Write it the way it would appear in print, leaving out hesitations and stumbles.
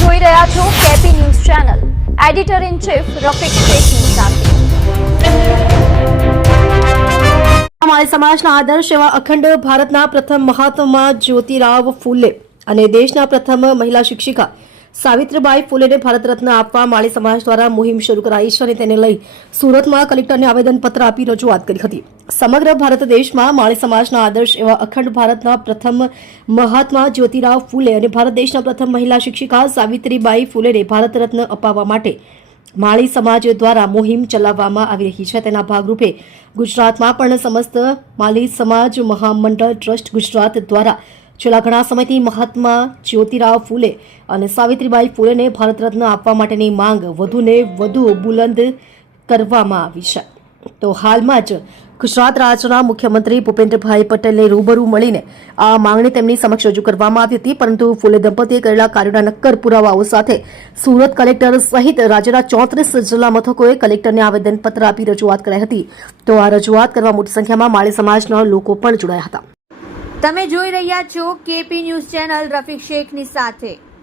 જોઈ રહ્યા છો KP news channel. Editor in chief Rafiq શેખની સાથે. માળી સમાજના આદર્શ એવા અખંડ ભારતના પ્રથમ મહાત્મા જ્યોતિરાવ ફૂલે અને દેશના પ્રથમ મહિલા શિક્ષિકા સાવિત્રીબાઈ ફૂલેને ભારત રત્ન આપવા માળી સમાજ દ્વારા મુહિમ શરૂ કરાઈ છે અને તેને લઈ સુરતમાં કલેક્ટરને આવેદનપત્ર આપી રજૂઆત કરી હતી. સમગ્ર ભારત દેશમાં માળી સમાજના આદર્શ એવા અખંડ ભારતના પ્રથમ મહાત્મા જ્યોતિરાવ ફૂલે અને ભારત દેશના પ્રથમ મહિલા શિક્ષિકા સાવિત્રીબાઈ ફૂલેને ભારત રત્ન અપાવવા માટે માળી સમાજ દ્વારા મુહિમ ચલાવવામાં આવી રહી છે. તેના ભાગરૂપે ગુજરાતમાં પણ સમસ્ત માળી સમાજ મહામંડળ ટ્રસ્ટ ગુજરાત દ્વારા છેલ્લા ઘણા સમયથી મહાત્મા જ્યોતિરાવ ફૂલે અને સાવિત્રીબાઈ ફૂલેને ભારત રત્ન આપવા માટેની માંગ વધુને વધુ બુલંદ કરવામાં આવી છે. તો હાલમાં જ ગુજરાત રાજ્યના મુખ્યમંત્રી ભૂપેન્દ્રભાઈ પટેલને રૂબરૂ મળીને આ માંગણી તેમની સમક્ષ રજૂ કરવામાં આવી હતી, પરંતુ ફૂલે દંપતીએ કરેલા કાર્યોના નક્કર પુરાવાઓ સાથે સુરત કલેક્ટર સહિત રાજ્યના 34 જિલ્લા મથકોએ કલેક્ટરને આવેદનપત્ર આપી રજૂઆત કરાઈ હતી. તો આ રજૂઆત કરવા મોટી સંખ્યામાં માળી સમાજના લોકો પણ જોડાયા હતા. તમે જોઈ રહ્યા છો કેપી ન્યૂઝ ચેનલ રફીક શેખની સાથે.